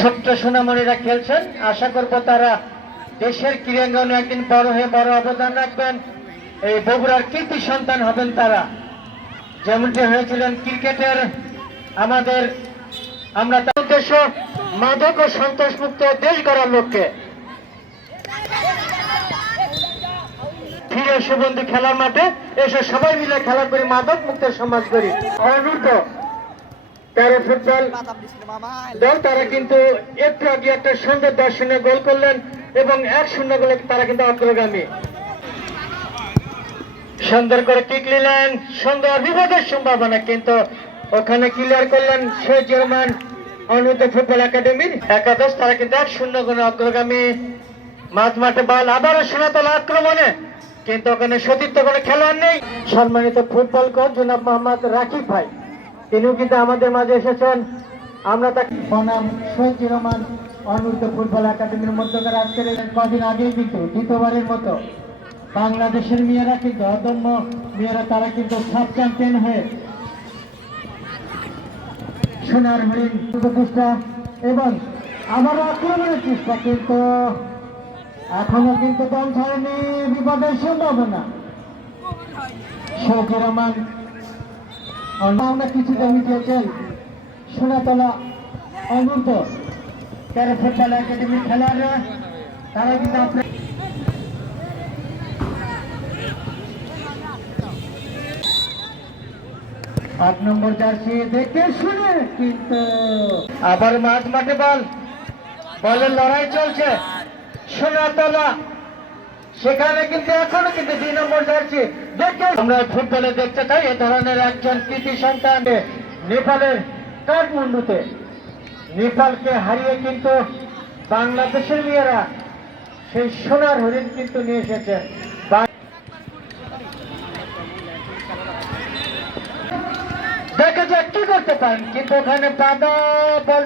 ছোট্ট সোনামণিরা খেলছেন। আশা করব তারা দেশের ক্রীড়াঙ্গনে একদিন বড় হয়ে বড় অবদান রাখবেন। এই বগুড়ার কীর্তি সন্তান হবেন তারা। যেমনটি হয়েছিলেন ক্রিকেটের আমাদের আমরা তার উদ্দেশ্য মাদক ও সন্তোষমুক্ত দেশ গড়ার লক্ষ্যে। ফিরে এসে বন্ধু খেলার মাঠে এসে সবাই মিলে খেলা করি মাদক মুক্ত সমাজ করি অনূর্ধ্ব তেরো ফুটবল দল তারা কিন্তু একটু আগে একটা সুন্দর দর্শনে গোল করলেন এবং এক শূন্য গোলে তারা কিন্তু অগ্রগামী। সুন্দর করে কিক নিলেন সুন্দর বিপদের সম্ভাবনা কিন্তু ওখানে ক্লিয়ার করলেন শেখ জার্মান অনুদ্ধ ফুটবল একাডেমির একাদশ তারা কিন্তু এক শূন্য গুণে অগ্রগামী। মাঝ মাঠে বল আবারও সোনাতল আক্রমণে কিন্তু ওখানে সতীর্থ কোনো খেলোয়াড় নেই। সম্মানিত ফুটবল কোচ জনাব মোহাম্মদ রাকিব ভাই। তিনিও কিন্তু আমাদের মাঝে এসেছেন। আমরা তাকে বনাম শেখ রহমান অনূর্ধ্ব ফুটবল একাডেমির মধ্যকার আজকের কদিন আগেই কিন্তু, দ্বিতীয়বারের মতো বাংলাদেশের মেয়েরা কিন্তু, অদম্য মেয়েরা, তারা কিন্তু সাব চ্যাম্পিয়ন হয়ে সোনার হরিণ চেষ্টা এবং আবারও আক্রমণের চেষ্টা কিন্তু এখনও কিন্তু দল ছাড়েনি, বিপদের সম্ভাবনা। শেখ রহমান আমরা কিছু জমি দিয়েছেন সোনাতলা অনন্ত। তেরো ফুটবল একাডেমির খেলোয়াড়রা তারা কিন্তু আপনার আট নম্বর জার্সি দেখে শুনে কিন্তু আবার মাঝ মাঠে বল। বলের লড়াই চলছে। সোনাতলা সেখানে কিন্তু এখনও কিন্তু দুই নম্বর জার্সি দেখে আমরা ফুটবলে দেখতে চাই, এ ধরনের একজন কৃতি সন্তান নেপালের কাঠমান্ডুতে। নেপালকে হারিয়ে কিন্তু বাংলাদেশের মেয়েরা সেই সোনার হরিণ কিন্তু নিয়ে এসেছে। দেখে যে কি করতে পারেন, কিন্তু ওখানে বাধা বল